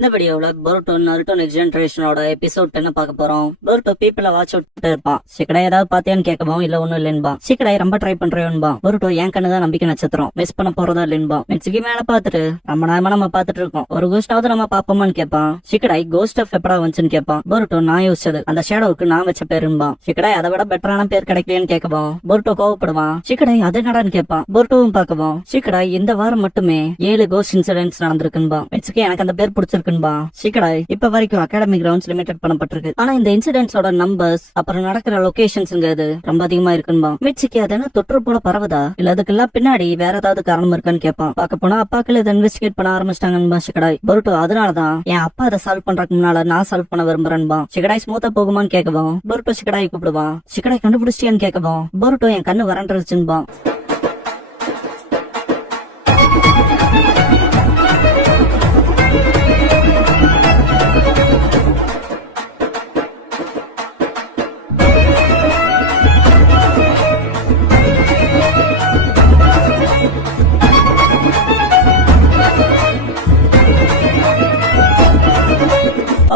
இந்த வீடியோல பொருட்டோ Naruto next ஜெனரேஷனோட episode 10 பார்க்க போறோம். பொருட்டோ பீப்பிள வாட்ச் விட்டு இருப்பான். சிக்கடை ஏதாவது பாத்தியான்னு கேட்கவும் இல்ல ஒண்ணும் இல்லைன்பா. சிக்கடை ரொம்ப ட்ரை பண்றேன்பா. பொருட்டோ என் கண்ணுதான் நம்பிக்கை நட்சத்திரம், மிஸ் பண்ண போறதா இல்லைன்பா. மெட்சுகி மேல பாத்துட்டு ரொம்ப நேரமா நம்ம பாத்துட்டு இருக்கோம், ஒரு கோஸ்டாவது நம்ம பாப்போமான்னு கேட்பான். சிக்கடை கோஸ்ட் ஆஃப் எப்படா வந்துச்சுன்னு கேட்பான். பொருட்டோ நான் யோசிச்சது அந்த ஷேடோவுக்கு நான் வச்ச பேருன்பா. சிக்கடை அதை விட பெட்டரான பேர் கிடைக்கலன்னு கேட்கவும் பொருட்டோ கோவப்படுவான். சிக்கடை அது என்னடான்னு கேட்பான். பொருட்டோவும் பார்க்கவும் சிக்கடை இந்த வாரம் மட்டுமே 7 கோஸ்ட் இன்சிடென்ட்ஸ் நடந்திருக்குன்பா. மெட்சுகி எனக்கு அந்த பேர் பிடிச்சிருக்கு. சிக்கடாய் இப்ப வரைக்கும் அகாடமிக் கிரவுண்ட்ஸ் லிமிடெட் பண்ணப்பட்டிருக்கு. ஆனா இந்த இன்சிடென்ட்ஸோட நம்பர்ஸ் அப்புறம் நடக்கிற லொகேஷன்ஸ்ங்கிறது ரொம்ப அதிகமா இருக்குன்பா. மிட்சிக்கு அது என்ன தொற்று போல பரவதா இல்ல அதுக்கெல்லாம் பின்னாடி வேற ஏதாவது காரணம் இருக்கான்னு கேட்பான். பார்க்க போனா அப்பாக்கள் இதை இன்வெஸ்டிகேட் பண்ண ஆரம்பிச்சிட்டாங்கன்பா. சிக்கடாய் பொருட்டோ அதனாலதான் என் அப்பா அதை சால்வ் பண்றதுக்கு முன்னால நான் சால்வ் பண்ண விரும்புறேன்பா. சிக்கடாய் ஸ்மூத்தா போகுமான்னு கேட்கவும் பொருட்டோ சிக்கடாய் கூப்பிடுவான். சிக்கடாய் கண்டுபிடிச்சிட்டியான்னு கேட்கவும் பொருட்டோ என் கண்ணு வரண்டுருச்சுன்பா.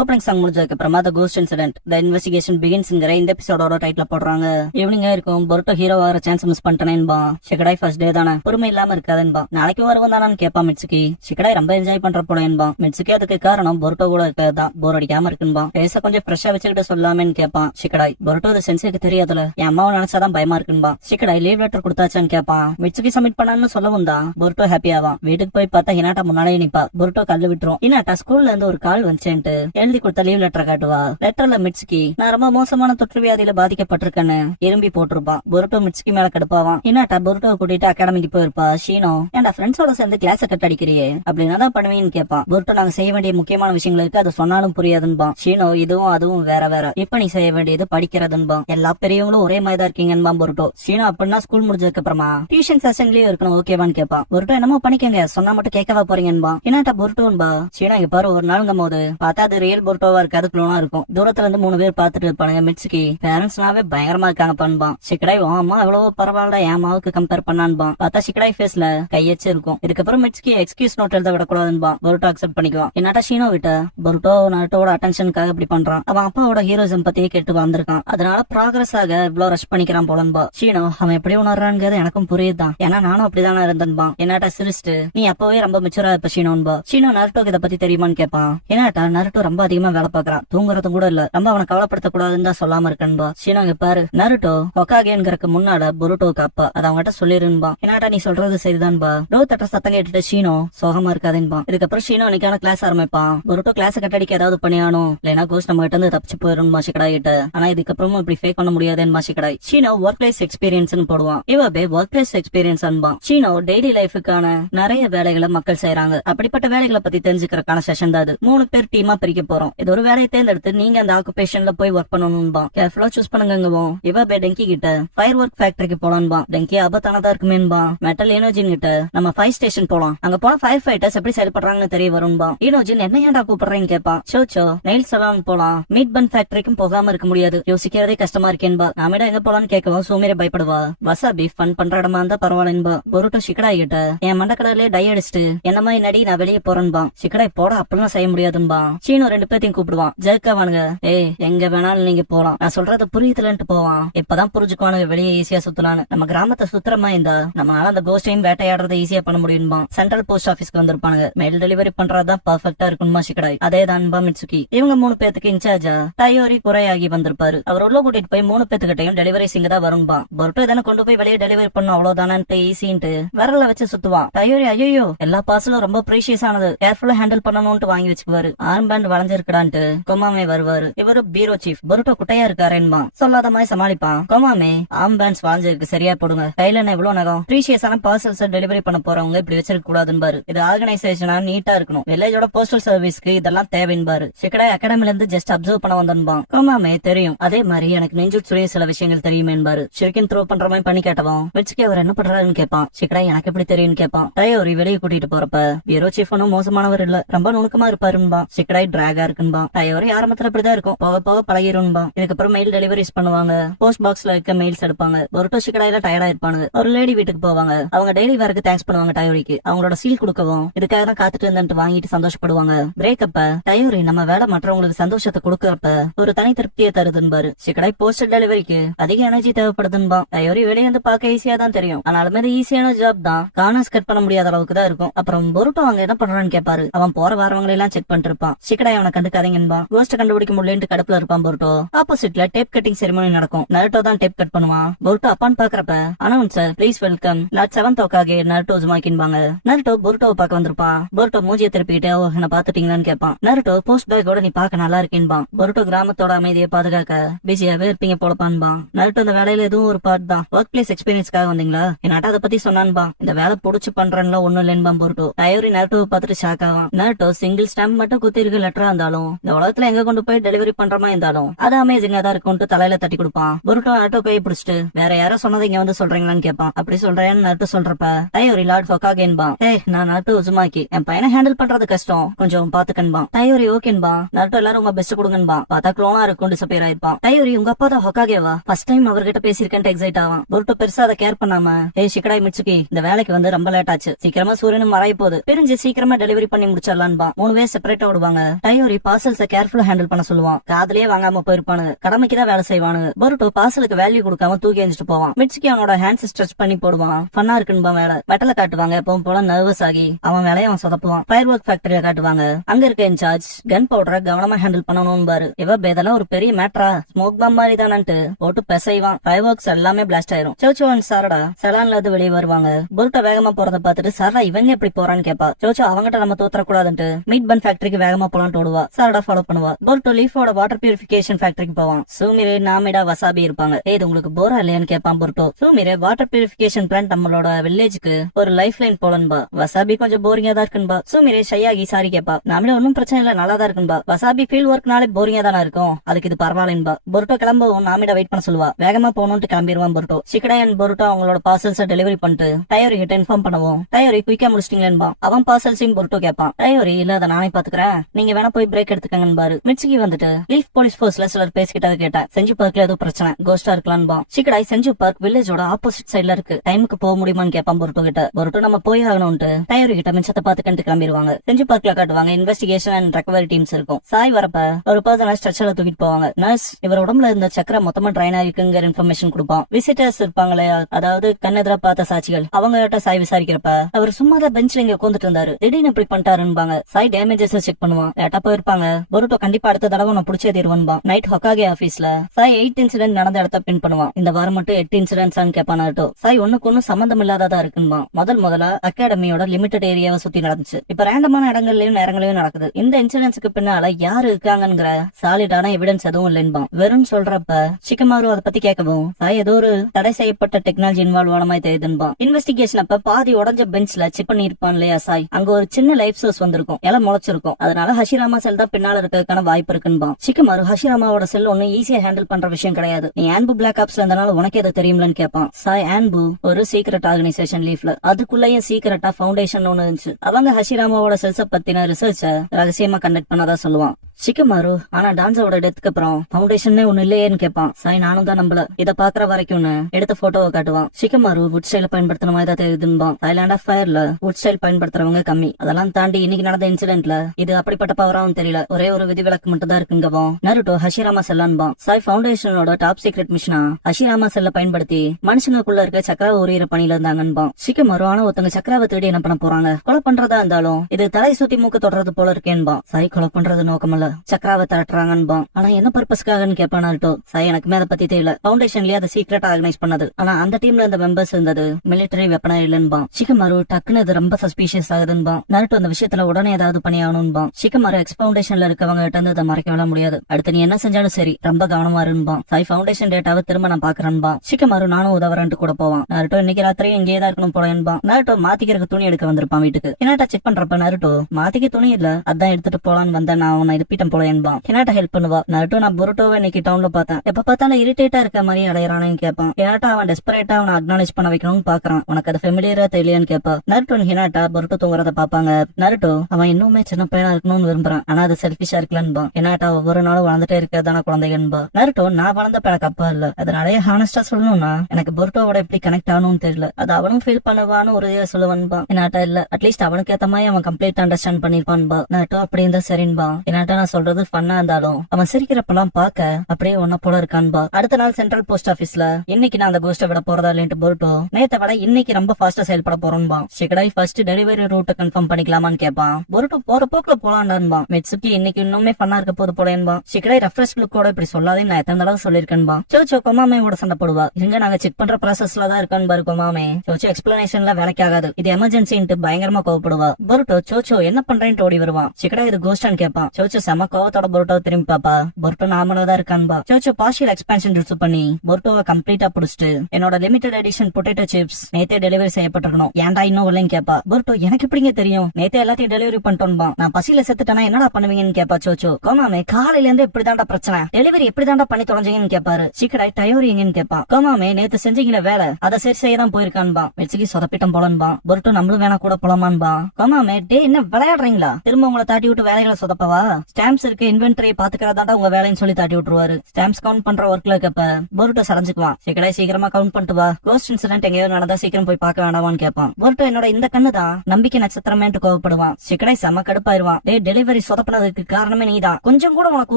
ஓப்பனிங் சாங் முடிஞ்சதுக்கு அப்புறமா த கோஸ்ட் இன்சிடென்ட் த இன்வெஸ்டிகேஷன் பிகின்ஸ்ங்கிற இந்த எபிசோடோட டைட்டில் போடுறாங்க. ஈவினிங்கா இருக்கும். பொருட்டோ ஹீரோ ஆகிற சான்ஸ் மிஸ் பண்ணிட்டேன்பா. சிக்கடாய் ஃபர்ஸ்ட் டே தானே, பொறுமை இல்லாம இருக்காதுன்பா. நாளைக்கு வருவன் தானு கேட்பா மிட்சுகி. சிக்கடாய் ரொம்ப என்ஜாய் பண்ற போலேன்பா. மிட்சுகி அதுக்கு காரணம் பொருட்டோ கூட இருக்கிறதுதான், போர் அடிக்காம இருக்குன்பா. பேச கொஞ்சம் ஃப்ரெஷ்ஷா வச்சுக்கிட்டு சொல்லாமேன்னு கேட்பான். சிக்கடாய் பொருட்டோ அது சென்ஸுக்கு தெரியாதுல, என் அம்மாவை நினைச்சாதான் பயமா இருக்குன்பா. சிக்கடாய் லீவ் லெட்டர் கொடுத்தாச்சான்னு கேட்பான். மிட்சுகி சப்மிட் பண்ணான்னு சொல்லவும் தான் பொருட்டோ ஹாப்பி ஆவான். வீட்டுக்கு போய் பார்த்தா ஹினாட்டா முன்னாலே நிப்பா. பொருட்டோ கல்லு விட்டுரும். ஹினாட்டா ஸ்கூல்ல இருந்து ஒரு கால் வந்துச்சேன்ட்டு எழுதி கொடுத்த லீவ் லெட்டர் காட்டுவா. லெட்டர்ல மிட்சுகி நான் ரொம்ப மோசமான தொற்று வியாதியில பாதிக்கப்பட்டிருக்கேன்னு இரும்பி போட்டிருப்பான். பொருட்டோ மிட்சுகி மேல கடுப்பாவான். ஹினாட்டா பொருட்டோ கூட்டிட்டு அகாடமிக்கு போயிருப்பா. ஷீனோ ஏன்டா ஃப்ரெண்ட்ஸோட சேர்ந்து கிளாஸ் கட் அடிக்கிறியே அப்படின்னு தான் பண்ணுவீன்னு கேட்பான். பொருட்டோ நாங்க செய்ய வேண்டிய முக்கியமான விஷயங்களுக்கு அது சொன்னாலும் புரியாதுன்பா. ஷீனோ இதுவும் அதுவும் வேற வேற, இப்ப நீ செய்ய வேண்டியது படிக்கிறதுன்பா. எல்லா பெரியவங்களும் ஒரே மாதிரி தான் இருக்கீங்கன்பா பொருட்டோ. ஷீனோ அப்படின்னா ஸ்கூல் முடிஞ்சதுக்கு அப்புறமா டியூஷன் செஷன்லயும் இருக்கணும் ஓகேவான்னு கேட்பான். பொருட்டோ என்னமோ பண்ணிக்கங்க, சொன்னா மட்டும் கேட்கவா போறீங்கன்பா. ஹினாட்டா பொருட்டோன்பா. ஷீனோ இங்க பாரு, ஒரு நாளுங்கும் போது பார்த்தா அது ரியல் பொருட்டோவா இருக்காது, குளோனா இருக்கும். தூரத்துல இருந்து 3 பேர் பாத்துட்டு இருப்பானுங்க. மிட்சுகி பேரண்ட்ஸ்னாவே பயங்கரமா இருக்காங்க பண்ணுவான். சிக்கடாய் அம்மா எவ்வளவு பரவாயில்ல என் அம்மாவுக்கு கம்பேர் பண்ணான்பான். பார்த்தா சிக்கடாய் ஃபேஸ்ல கையச்சு இருக்கும். இதுக்கப்புறம் மிட்சுகி எக்ஸ்கியூஸ் நோட் எழுத விடக்கூடாதுன்பா. பொருட்டோ அக்செப்ட் பண்ணிக்குவான். என்னட்டா ஷீனோ விட்ட பொருட்டோ நருட்டோட அட்டென்ஷனுக்காக இப்படி பண்றான். அவன் அப்பாவோட ஹீரோயிசம் பத்தியே கேட்டு வந்திருக்கான். அதனால ப்ராக்ரஸ் ஆக இவ்வளவு ரஷ் பண்ணிக்கிறான் போலன்பா. ஷீனோ அவன் எப்படி உணர்றான்ங்கிறது எனக்கும் புரியுதுதான், ஏன்னா நானும் அப்படிதானே இருந்தேன்பா. என்னட்டா சிரிச்சிட்டு நீ அப்பவே ரொம்ப மெச்சூரா இருப்ப ஷீனோன்பா. ஷீனோ நருட்டோக்கு இதை பத்தி தெரியுமான்னு கேட்பான். என்னட்டா நருட்டோ ரொம்ப அதிகமா வேலை பாக்குறான், தூங்குறது கூட இல்ல, ரொம்ப அவனை கவலைப்படுத்த கூடாதுன்னு தான் சொல்லாம இருக்கன்பா. ஷீனோ இங்க பாரு, நருட்டோ ஹொகாகேங்கிறதுக்கு முன்னால பொருட்டோக்கு அப்பா, அதை அவங்ககிட்ட சொல்லிருன்பா. என்னடா நீ சொல்றது சரிதான்பா. டோ தட்ட சத்தம் கேட்டுட்டு ஷீனோ சோகமா இருக்காதுன்பா. இதுக்கப்புறம் ஷீனோ அன்னைக்கான கிளாஸ் ஆரம்பிப்பான். பொருட்டோ கிளாஸ் கட்டடிக்க ஏதாவது பண்ணியானோ இல்லைன்னா கோஸ்ட் நம்ம கிட்ட இருந்து தப்பிச்சு போயிருமா சிக்கடாய் கிட்ட. ஆனா இதுக்கப்புறமும் இப்படி ஃபேக் பண்ண முடியாதுன்னு சிக்கடாய். ஷீனோ ஒர்க் பிளேஸ் எக்ஸ்பீரியன்ஸ் போடுவான். இவபே ஒர்க் பிளேஸ் எக்ஸ்பீரியன்ஸ் அன்பா. ஷீனோ டெய்லி லைஃபுக்கான நிறைய வேலைகளை மக்கள் செய்யறாங்க. அப்படிப்பட்ட வேலைகளை பத்தி தெரிஞ்சுக்கிறதுக்கான செஷன் தான் அது. 3 பேர் டீமா பிரிக்க போறோம். இது ஒரு வேலையை தேர்ந்தெடுத்து நீங்க அந்த ஆக்குபேஷன்ல போய் ஒர்க் பண்ணணும்பா. கேர்ஃபுல்லா சூஸ் பண்ணுங்கவோம். இவபே டெங்கி கிட்ட ஃபயர் ஒர்க் ஃபேக்டரிக்கு போலான்பா. டெங்கி ஆபத்தானதா இருக்குமேன்பா. மெட்டல் இனோஜின் கிட்ட நம்ம ஃபயர் ஸ்டேஷன் போலாம், அங்க போன ஃபயர் ஃபைட்டர்ஸ் எப்படி செயல்படுறாங்கன்னு தெரிய வரும்பா. இனோஜின் என்ன ஏன்டா கூப்பிடுறேன்னு கேட்பான். சோச்சோ நெயில் சலான் போலாம். மீட் பன் ஃபேக்டரிக்கும் போகாம இருக்க முடியாது, யோசிக்கிறதே கஷ்டமா இருக்கேன்பா. நாம எங்க போலான்னு கேட்கவும் சூமேர பயப்படுவா. வசாபி ஃபன் பண்ற இடமா இருந்தா பரவாயில்லன்பா. பொருட்டோ சிக்கடாய் கிட்ட என் மண்டக்கடலே டை அடிச்சுட்டு என்னமா நடி நான் வெளியே போறேன்பா. சிக்கடாய் போட அப்படிலாம் செய்ய முடியாதுன்பா. சீனோ 2 பேர்த்தையும் கூப்பிடுவான். ஜெர்க்காவானுங்க ஏய் எங்க வேணாலும் நீங்க போலாம், நான் சொல்றது புரியுதுலன்ட்டு போவான். இப்பதான் புரிஞ்சுக்குவானுங்க வெளியே ஈஸியா சுத்தலான்னு. நம்ம கிராமத்தை சுத்துறமா இருந்தா நம்மளால அந்த கோஸ்டையும் வேட்டையாடுறத ஈஸியா பண்ண முடியுமா. சென்ட்ரல் போஸ்ட் ஆபீஸ்க்கு வந்திருப்பானுங்க. மெயில் டெலிவரி பண்றதுதான் பர்ஃபெக்டா இருக்குமா சிக்கடாய். அதே தான்பா மிட்சுகி. இவங்க 3 பேத்துக்கு இன்சார்ஜா டையோரி குறையாகி வந்திருப்பாரு. அவர் உள்ள கூட்டிட்டு போய் 3 பேத்துக்கிட்டையும் டெலிவரி சிங்க தான் வரும்பா. பொருட்டோ இதனை கொண்டு போய் வெளியே டெலிவரி பண்ணும் அவ்வளவுதானு ஈஸின்ட்டு விரல வச்சு சுத்துவான். டையோரி ஐயோ எல்லா பார்சலும் ரொம்ப ப்ரீஷியஸ் ஆனது, கேர்ஃபுல்லா ஹேண்டில் பண்ணணும்னு வாங்கி வச்சுக்குவாரு. ஆர்ம் பேண்ட் வளைஞ்சிருக்கடான்ட்டு கொமாமே வருவாரு. இவரு பீரோ சீஃப். பொருட்டோ குட்டையா இருக்காருன்பா. சொல்லாத மாதிரி சமாளிப்பான். கொமாமே ஆர்ம் பேண்ட்ஸ் வாஞ்சிருக்கு, சரியா போடுங்க. கையில என்ன இவ்வளவு நகம், ப்ரீஷியஸான பார்சல்ஸ் டெலிவரி பண்ண போறவங்க இப்படி வச்சிருக்க கூடாதுன்னு. இது ஆர்கனைசேஷனா நீட்டா இருக்கணும், வில்லேஜோட போஸ்டல் சர்வீஸ்க்கு இதெல்லாம் தேவைன்பாரு. சிக்கடாய் அகாடமில இருந்து ஜஸ்ட் அப்சர்வ் பண்ண வந்தன்பான். கொமாமே தெரியும், அதே மாதிரி எனக்கு நெஞ்சுடைய சில விஷயங்கள் தெரியுமேன்பாரு. ஷிரிக்கன் த்ரோ பண்ற மாதிரி பண்ணி கேட்டவன் மிட்சுகி அவர் என்ன பண்றாருன்னு கேட்பான். சிக்கடாய் எனக்கு எப்படி தெரியும்னு கேட்பான். டையோரி வெளியே கூட்டிட்டு போறப்ப பீரோ சீஃப் ஒன்னும் மோசமானவர் இல்ல, ரொம்ப நுணுக்கமா இருப்பாருன்பா. சிக்கடாய் டிராகா இருக்கு இருக்குன்பா. டயோரி ஆரம்பத்துல இப்படிதான் இருக்கும், போக போக பழகிரும்பா. இதுக்கப்புறம் மெயில் டெலிவரிஸ் பண்ணுவாங்க, போஸ்ட் பாக்ஸ்ல இருக்க மெயில்ஸ் எடுப்பாங்க. பொருட்டோ ஷிகடாயில டயர்டா இருப்பானுங்க. ஒரு லேடி வீட்டுக்கு போவாங்க, அவங்க டெய்லி வேருக்கு தேங்க்ஸ் பண்ணுவாங்க டயோரிக்கு, அவங்களோட சீல் கொடுக்கவும். இதுக்காக தான் காத்துட்டு இருந்துட்டு வாங்கிட்டு சந்தோஷப்படுவாங்க. பிரேக்கப்ப டயோரி நம்ம வேலை மற்றவங்களுக்கு சந்தோஷத்தை கொடுக்கறப்ப ஒரு தனி திருப்தியை தருதுன்பாரு. ஷிகடாய் போஸ்டல் டெலிவரிக்கு அதிக எனர்ஜி தேவைப்படுதுன்பா. டயோரி வெளியே வந்து பார்க்க ஈஸியா தான் தெரியும், ஆனாலுமே அது ஈஸியான ஜாப் தான், கார்னர்ஸ் கட் பண்ண முடியாத அளவுக்கு தான் இருக்கும். அப்புறம் பொருட்டோ அங்க என்ன பண்றான்னு கேட்பாரு. அவன் போற வரவங்களை எல்லாம் செக் பண்ணிட்டு இருப்பான். ஷிகடாய் அவனை கண்டுக்காதீங்கன்பா. கோஸ்ட கண்டுபிடிக்க முடியலன்னு கடுப்புல இருப்பான் பொருட்டோ. ஆப்போசிட்ல டேப் கட்டிங் செரிமனி நடக்கும். நருட்டோ தான் டேப் கட் பண்ணுவான். பொருட்டோ அப்பான்னு பாக்குறப்ப announcer please welcome lord 7th Hokage Naruto உசுமாக்கின்பாங்க. நருட்டோ பொருட்டோவை பார்க்க வந்திருப்பான். பொருட்டோ மூஞ்சியை திருப்பிட்டு என்ன பாத்துட்டீங்களான்னு கேட்பான். நருட்டோ போஸ்ட் பேக்கோட நீ பார்க்க நல்லா இருக்கேன்பான். பொருட்டோ கிராமத்தோட அமைதியை பாதுகாக்க பிஸியாவே இருப்பீங்க போலப்பான்பா. நருட்டோ இந்த வேலையில எதுவும் ஒரு பார்ட் தான், ஒர்க் பிளேஸ் எக்ஸ்பீரியன்ஸ்க்காக வந்தீங்களா, என்னாட்ட அதை பத்தி சொன்னான்பா. இந்த வேலை புடிச்சு பண்றேன்ல ஒண்ணும் இல்லைன்பா பொருட்டோ. டயோரி நருட்டோவை பார்த்துட்டு ஷாக் ஆவான். நருட்டோ சிங்கிள் ஸ்டாம்ப் மட்டும் குத்தி இருக்க லெட்டரா இருந்தாலும் இந்த உலகத்துல எங்க கொண்டு போய் டெலிவரி பண்றமா இருந்தாலும் அது அமேசிங்கா தான் இருக்கும்னு தலையில தட்டி கொடுப்பான். பொருட்டோ நருட்டோ கையை பிடிச்சிட்டு வேற யாரோ சொன்னதை இங்க வந்து சொல்றீங்களான்னு கேட்பான். அப்படி சொல்றேன்னு நருட்டோ சொல்றப்ப டயோரி லார்ட் ஹோகாகேன்பா. ஏய் நான் நருட்டோ உசுமாக்கி, என் பையனை ஹேண்டில் பண்றது கஷ்டம், கொஞ்சம் பாத்துக்கன்பா. டயோரி ஓகேன்பா. நருட்டோ எல்லாரும் உங்க பெஸ்ட் கொடுங்கன்பா. பார்த்தா க்ளோனா இருக்கும், டிசப்பியர் ஆயிருப்பான். டயோரி உங்க அப்பா தான் ஹோகாகேவா, ஃபர்ஸ்ட் டைம் அவர்கிட்ட பேசியிருக்கேன் எக்ஸைட் ஆவான். பொருட்டோ பெருசா அதை கேர் பண்ணாம ஏய் ஷிகடாய் மிட்சுகி, இந்த வேலைக்கு வந்து ரொம்ப லேட் ஆச்சு, சீக்கிரமா சூரியனும் மறைய போகுது, பிரிஞ்சு சீக்கிரமா டெலிவரி பண்ணி முடிச்சிடலான்பா. 3 பேர் செப்பரேட்டா விடுவாங்க. டயோரி பார்சல்ஸ கேர்ஃபுல்லா ஹேண்டில் பண்ண சொல்லுவான். காதலியே வாங்காம போயிருப்பானுங்க, கடமைக்கு தான் வேலை செய்வானுங்க. பொருட்டோ பார்சலுக்கு வேல்யூ கொடுக்காம தூக்கி எஞ்சிட்டு போவான். மிட்சுகி அவனோட ஹேண்ட்ஸ் ஸ்ட்ரெச் பண்ணி போடுவான். ஃபன்னா இருக்குன்பா வேலை. மெட்டல காட்டுவாங்க, எப்பவும் போல நர்வஸ் ஆகி அவன் வேலையை அவன் சொதப்புவான். ஃபயர் ஒர்க் ஃபேக்டரியில காட்டுவாங்க. அங்க இருக்க இன்சார்ஜ் கன் பவுடரை கவனமா ஹேண்டில் பண்ணணும் பாரு. இவ இதெல்லாம் ஒரு பெரிய மேட்டரா, ஸ்மோக் பாம் மாதிரி தானு போட்டு பெசைவான். ஃபயர் ஒர்க்ஸ் எல்லாமே பிளாஸ்ட் ஆயிரும். சோச்சோ அண்ட் சாரடா சலான்ல இருந்து வெளியே வருவாங்க. பொருட்டோ வேகமா போறத பாத்துட்டு சாரடா இவங்க எப்படி போறான்னு கேப்பா. சோச்சோ அவங்கிட்ட நம்ம தோத்தர கூடாதுன்ட்டு மீட் பன் ஃபேக்டரிக்கு வேகமா போலான்னு ஓடுவா. சாரடா ஃபாலோ பண்ணுவா. பொருட்டோ லீஃபோட வாட்டர் பியூரிஃபிகேஷன் ஃபேக்டரிக்கு போவான். சூமிரே நாமிடா வசாபி இருப்பாங்க. இது உங்களுக்கு போரா இல்லையான்னு கேட்பான் பொருட்டோ. சூமிரே வாட்டர் பியூரிஃபிகேஷன் பிளான்ட் நம்மளோட வில்லேஜுக்கு ஒரு லைஃப் லைன் போலன்பா. வசாபி கொஞ்சம் போரிங்கா தான் இருக்குன்பா. சூமிரே ஷையாகி சாரி கேப்பா. நாமிடா ஒன்னும் பிரச்சனை இல்ல, நல்லா தான் இருக்குன்பா. வசாபி ஃபீல்ட் ஒர்க்னாலே போரிங்கா தானே இருக்கும், அதுக்கு இது பரவாயில்லன்பா. பொருட்டோ கிளம்பவும் நாமிடா வெயிட் பண்ண சொல்லுவா. வேகமா போகணும்னு கிளம்பிடுவான் பொருட்டோ. ஷிகடாய் அண்ட் பொருட்டோ அவங்களோட பார்சல்ஸ் டெலிவரி பண்ணிட்டு டயோரி கிட்ட இன்ஃபார்ம் பண்ணுவோம். டயோரி குயிக்கா முடிச்சிட்டீங்களா, அவன் பார்சல்ஸையும் பொருட்டோ கேட்பான். டயோரி இல்ல அதை நானே பாத்துக்கிறேன், நீங்க வேணா போய் பிரேக் எடுத்துக்கங்கன்னு. மிட்சுகி வந்துட்டு லீஃப் போலீஸ் போர்ஸ்ல சிலர் பேசிக்கிட்டாங்க கேட்டேன். செஞ்சு பார்க்ல ஏதோ பிரச்சனை, கோஸ்டா இருக்கலான்பா. ஷிகடாய் செஞ்சு பார்க் வில்லேஜோட ஆப்போசிட் சைட்ல இருக்கு, டைமுக்கு போக முடியுமான்னு கேட்பான் பொருட்டோ கிட்ட. பொருட்டோ நம்ம போய் ஆகணும்ட்டு டயோரி கிட்ட மிச்சத்தை பாத்துக்கிட்டு கிளம்பிடுவாங்க. செஞ்சு பார்க்ல காட்டுவாங்க இன்வெஸ்டிகேஷன் அண்ட் ரெக்கவரி டீம்ஸ் இருக்கும். சாய் வரப்ப ஒரு பர்சனை ஸ்ட்ரெச்சர்ல தூக்கிட்டு போவாங்க. நர்ஸ் இவர் உடம்புல இருந்த சக்கரை மொத்தமா ட்ரைன் ஆயிருக்குங்கிற இன்ஃபர்மேஷன் கொடுப்பான். விசிட்டர்ஸ் இருப்பாங்களே, அதாவது கண்ணெதிரா பார்த்த சாட்சிகள், அவங்க கிட்ட சாய் விசாரிக்கிறப்ப அவர் சும்மா தான் பெஞ்ச்ல இங்க உட்காந்துட்டு இருந்தாரு, திடீர்னு இப்படி பண்ணிட்டாருன்பாங்க. சாய் டேமேஜஸ் செக் பண்ணுவான். லேட்டா போயிருப்பாங்க. பொருட்டோ கண்டிப்பா அடுத்த தடவை நான் பிடிச்சே தீர்வான்பா. நைட் ஹொகாகே ஆபீஸ்ல சாய் 8 இன்சிடென்ட் நடந்த இடத்த பின் பண்ணுவான். இந்த வாரம் மட்டும் 8 இன்சிடென்ட்ஸ் கேட்பான் நருட்டோ. சாய் ஒண்ணுக்கு ஒன்னும் சம்பந்தம் இல்லாததா இருக்குன்பா. முதல்ல அகாடமியோட லிமிடெட் ஏரியாவை சுத்தி நடந்துச்சு, இப்ப ரேண்டமான இடங்கள்லயும் நேரங்களையும் நடக்குது. இந்த இன்சிடென்ட்ஸ்க்கு பின்னால யாரு இருக்காங்கிற சாலிடான எவிடன்ஸ் எதுவும் இல்லைன்பா. வெறும் சொல்றப்ப ஷிகமாரு அதை பத்தி கேட்கவும் சாய் ஏதோ ஒரு தடை செய்யப்பட்ட டெக்னாலஜி இன்வால்வ் ஆன மாதிரி தெரியுதுன்பா. இன்வெஸ்டிகேஷன் அப்ப பாதி உடஞ்ச பெஞ்ச்ல செக் பண்ணி இருப்பான் இல்லையா சாய், அங்க ஒரு சின்ன லைஃப் சோர்ஸ் வந்திருக்கும், எல்லாம் முளைச்சிருக்கும். அதனால ஹஷிராமா செல் தான் பின்னால இருக்கிறதுக்கான வாய்ப்பு இருக்குன்பா. ஷிகமாரு ஹஷிராமாவோட செல் ஒண்ணு ஈஸியா ஹேண்டில் பண்ற விஷயம் கிடையாது, நீ ஆன்பு பிளாக் ஆப்ஸ்ல இருந்தனால உனக்கு எது தெரியும்லன்னு கேட்பான். சாய் ஆன்பு ஒரு சீக்ரெட் ஆர்கனைசேஷன் லீஃப்ல, அதுக்குள்ளேயும் சீக்ரெட்டா ஃபவுண்டேஷன் ஒண்ணு இருந்துச்சு, அவங்க ஹஷிராமாவோட செல்ஸ பத்தின ரிசர்ச்ச ரகசியமா கண்டக்ட் பண்ணதா சொல்லுவான். ஷிகமாரு ஆனா டான்ஸோட டெத்துக்கு அப்புறம் ஃபவுண்டேஷனே ஒண்ணு இல்லையேன்னு கேட்பான். சாய் நானும் தான் நம்பல, இத பாக்குற வரைக்கும்னு எடுத்த போட்டோவை காட்டுவான். ஷிகமாரு வுட் ஸ்டைல பயன்படுத்தின மாதிரி தான் தெரியுதுன்பான். ஐலாண்ட் ஆஃப் ஃபயர்ல வுட் ஸ்டைல் பயன்படுத்துறவங்க கம்மி, அதெல்லாம் தாண்டி இன்னைக்கு நடந்த இன்சிடென்ட்ல இது அப்படிப்பட்ட பவராவும் தெரியல, ஒரே ஒரு விதிவிலக்கு மட்டும் தான் இருக்குங்கவான். நருட்டோ ஹஷிராமா செல்லான்பான். சாய் ஃபவுண்டேஷனோட டாப் சீக்ரெட் மிஷனா ஹஷிராமா செல்ல பயன்படுத்தி மனுஷனுக்குள்ள இருக்க சக்கராவை உரியிற பணியில இருந்தாங்கன்பான். ஷிகமாரு ஆனா ஒருத்தங்க சக்கராவை தேடி என்ன பண்ண போறாங்க, கொலை பண்றதா இருந்தாலும் இது தலை சுத்தி மூக்கு தொடர்றது போல இருக்கேன்பான். சாய் கொலை பண்றது நோக்கமல்ல, சக்கராவை தரட்டுறாங்கன்பான். ஆனா என்ன பர்பஸ்க்காகன்னு கேட்பான் நருட்டோ. சாய் எனக்குமே அதை பத்தி தெரியல, ஃபவுண்டேஷன்லயே அதை சீக்ரெட் ஆர்கனைஸ் பண்ணது, ஆனா அந்த டீம்ல இந்த மெம்பர்ஸ் இருந்தது மிலிட்டரி வெப்பனா இல்லன்பான். ஷிகமாரு டக்குன்னு இது ரொம்ப சஸ்பீஷியஸ் ஆகுதுன்பான். நருட்டோ அந்த விஷயத்துல உடனே ஏதாவது பண்ணி ஆகணும்பான். ஷிகமாரு எக்ஸ் ஃபவுண்டேஷன்ல இருக்கவங்க கிட்ட இருந்து அதை மறைக்க முடியாது, அடுத்து நீ என்ன செஞ்சாலும் சரி ரொம்ப கவனமா இருப்பான். சாய் ஃபவுண்டேஷன் டேட்டாவை திரும்ப நான் பாக்குறேன்பான். ஷிகமாரு நானும் உதவுறேன்ட்டு கூட போவான். நருட்டோ இன்னைக்கு ராத்திரி இங்கே தான் இருக்கணும் போலன்பான். நருட்டோ மாத்திக்கிறதுக்கு துணி எடுக்க வந்திருப்பான் வீட்டுக்கு. என்னட்டா செக் பண்றப்ப நருட்டோ மாத்திக்க துணி இல்ல, அதான் எடுத்துட்டு போலான்னு வந்தேன், நான் உன்னை ரிப்பீட் மாறிட்டம் போல என்பான். ஹினாட்டா ஹெல்ப் பண்ணுவா. நருட்டோ நான் பொருட்டோவை இன்னைக்கு டவுன்ல பார்த்தேன். எப்ப பார்த்தாலும் இரிட்டேட்டா இருக்க மாதிரி அலையறானேன்னு கேட்பான். ஹினாட்டா அவன் டெஸ்பரேட்டா அவனை அக்னாலேஜ் பண்ண வைக்கணும்னு பாக்குறான். உனக்கு அது ஃபெமிலியரா தெரியலையான்னு கேட்பா. நருட்டோ ஹினாட்டா பொருட்டோ தூங்குறத பாப்பாங்க. நருட்டோ அவன் இன்னுமே சின்ன பையனா இருக்கணும்னு விரும்புறான். ஆனா அது செல்ஃபிஷா இருக்கலன்பா. ஹினாட்டா ஒவ்வொரு நாளும் வளர்ந்துட்டே இருக்கிறதான குழந்தைகன்பா. நருட்டோ நான் வளர்ந்த எனக்கு அப்பா இல்ல. அது நிறைய ஹானஸ்டா சொல்லணும்னா எனக்கு பொருட்டோவோட எப்படி கனெக்ட் ஆகணும்னு தெரியல. அது அவனும் ஃபீல் பண்ணுவான்னு ஒரு சொல்லுவான்பா. ஹினாட்டா இல்ல அட்லீஸ்ட் அவனுக்கு ஏத்த மாதிரி அவன் கம்ப்ளீட் அண்டர்ஸ்டாண்ட் பண்ணிருப்பான்பா. நருட்டோ அப்படி இருந்தா சரின்பா. ஹினாட்டா நான் சொல்றது ஃபன்னா இருந்தாலும் அவன் சிரிக்கிறப்பெல்லாம் பாக்க அப்படியே ஒன்ன போல இருக்கான்பா. அடுத்த நாள் சென்ட்ரல் போஸ்ட் ஆபீஸ்ல இன்னைக்கு நான் அந்த கோஸ்ட விட போறதா இல்லைன்ட்டு பொருட்டோ நேத்த விட இன்னைக்கு ரொம்ப ஃபாஸ்டா செயல்பட போறோம்பா. ஷிகடாய் ஃபர்ஸ்ட் டெலிவரி ரூட்டை கன்ஃபார்ம் பண்ணிக்கலாமான்னு கேட்பான். பொருட்டோ போற போக்குல போலான்டான்பா. மிட்சுகி இன்னைக்கு இன்னுமே ஃபன்னா இருக்க போது போலேன்பா. ஷிகடாய் ரெஃப்ரெஷ் லுக்கோட இப்படி சொல்லாதேன்னு நான் எத்தனை தடவை சொல்லிருக்கேன்பா. சோச்சோ கொமாமையோட சண்டை போடுவா. இருங்க நாங்க செக் பண்ற ப்ராசஸ்ல தான் இருக்கான்னு பாரு கொமாமே. சோச்சோ எக்ஸ்பிளனேஷன்ல வேலைக்கு ஆகாது, இது எமர்ஜென்சின்ட்டு பயங்கரமா கோவப்படுவா. பொருட்டோ சோச்சோ என்ன பண்றேன்னு ஓடி வருவான். ஷிகடாய் இது கோஸ்டான்னு கேட்பான். சோச்சோ செம கோவத்தோட பொருட்டோ திரும்பி பாப்பா. பொருட்டோ நார்மலா தான் இருக்கான்பா. சோச்சோ பார்ஷியல் எக்ஸ்பான்ஷன் யூஸ் பண்ணி பொருட்டோவை கம்ப்ளீட்டா புடிச்சிட்டு என்னோட லிமிடெட் எடிஷன் பொட்டேட்டோ சிப்ஸ் நேத்தே டெலிவரி செய்யப்பட்டிருக்கணும், ஏன்டா இன்னும் வரலன்னு கேப்பா. பொருட்டோ எனக்கு எப்படிங்க தெரியும், நேத்தே எல்லாத்தையும் டெலிவரி பண்ணிட்டோன்பா. நான் பசியில செத்துட்டேனா என்னடா பண்ணுவீங்கன்னு கேப்பா சோச்சோ. கோமாமே காலையில இருந்து இப்படிதான்டா பிரச்சனை, டெலிவரி எப்படிதான்டா பண்ணி தொலைஞ்சீங்கன்னு கேப்பாரு. சீக்கிரம் டயோரி எங்கன்னு கேப்பான். கோமாமே நேத்து செஞ்சீங்களே வேலை அதை சரி செய்யதான் போயிருக்கான்பா. மிட்சுகி சொதப்பிட்டம் போலன்பா. பொருட்டோ நம்மளும் வேணா கூட போலாமான்பா. கோமாமே டே என்ன விளையாடுறீங்களா, திரும்ப உங்களை தாட்டி விட்டு வேலைகளை சொதப்பவா, ஸ்டாம்ப்ஸ் இருக்க இன்வென்டரி பாத்துக்கிறதாண்டா உங்க வேலைன்னு சொல்லி தாட்டி விட்டுருவாரு. ஸ்டாம்ப்ஸ் கவுண்ட் பண்ற ஒர்க்ல இருக்கப்ப பொருட்டோ சடைஞ்சுக்குவான். சீக்கிரம் சீக்கிரமா கவுண்ட் பண்ணிட்டு வா, கோஸ்ட் இன்சிடென்ட் எங்கேயோ நடந்தா சீக்கிரம் போய் பார்க்க வேண்டாமான்னு கேட்பான். பொருட்டோ என்னோட இந்த கண்ணு தான் நம்பிக்கை நட்சத்திரமேன்ட்டு கோவப்படுவான். சீக்கிரம் செம கடுப்பாயிருவான். டே டெலிவரி சொதப்பினதுக்கு காரணமே நீதான், கொஞ்சம் கூட உனக்கு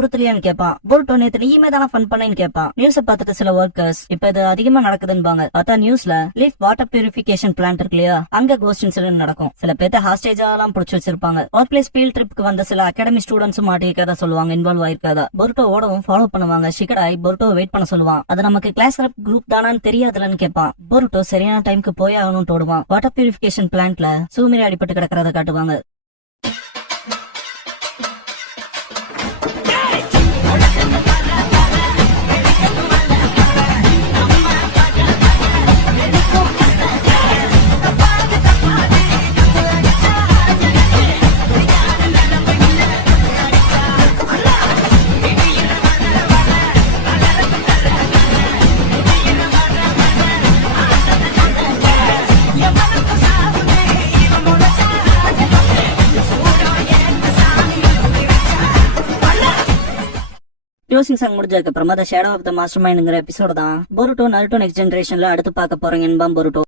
உறுத்தலையான்னு கேட்பான். பொருட்டோ நேத்து நீயுமே தானே ஃபன் பண்ணேன்னு கேட்பான். நியூஸ் பார்த்துட்டு சில ஒர்க்கர்ஸ் இப்ப இது அதிகமா நடக்குதுன்னு பார்த்தா நியூஸ்ல லீஃப் வாட்டர் பியூரிபிகேஷன் பிளான்ட் இருக்கு இல்லையா, அங்க கோஸ்ட் இன்சிடென்ட் நடக்கும். சில பேர்த்த ஹாஸ்டேஜா எல்லாம் புடிச்சு வச்சிருப்பாங்க. ஒர்க் பிளேஸ் ஃபீல்ட் ட்ரிப்க்கு வந்த சில அகாடமி ஸ்டூடெண்ட்ஸும் மாட்டிருக்கதா சொல்லுவாங்க, இன்வால்வ் ஆயிருக்காதா. பொருட்டோ ஓடவும் ஃபாலோ பண்ணுவாங்க. ஷிகடாய் பொருட்டோ வெயிட் பண்ண சொல்லுவான். அது நமக்கு கிளாஸ் குரூப் தானான்னு தெரியாதுலன்னு கேட்பான். பொருட்டோ சரியான டைமுக்கு போய் ஆகணும்னு ஓடுவான். வாட்டர் பியூரிபிகேஷன் பிளான்ட்ல சூமிரி அடிபட்டு கிடக்கிறத காட்டுவாங்க. க்ளோசிங் சாங் முடிஞ்சதுக்கு அப்புறமா the shadow of the master மைண்ட்ங்கிற எபிசோட தான் பொருட்டோ நருட்டோ நெக்ஸ்ட் ஜெனரேஷன்ல அடுத்து பார்க்க போறீங்க என்பான் பொருட்டோ.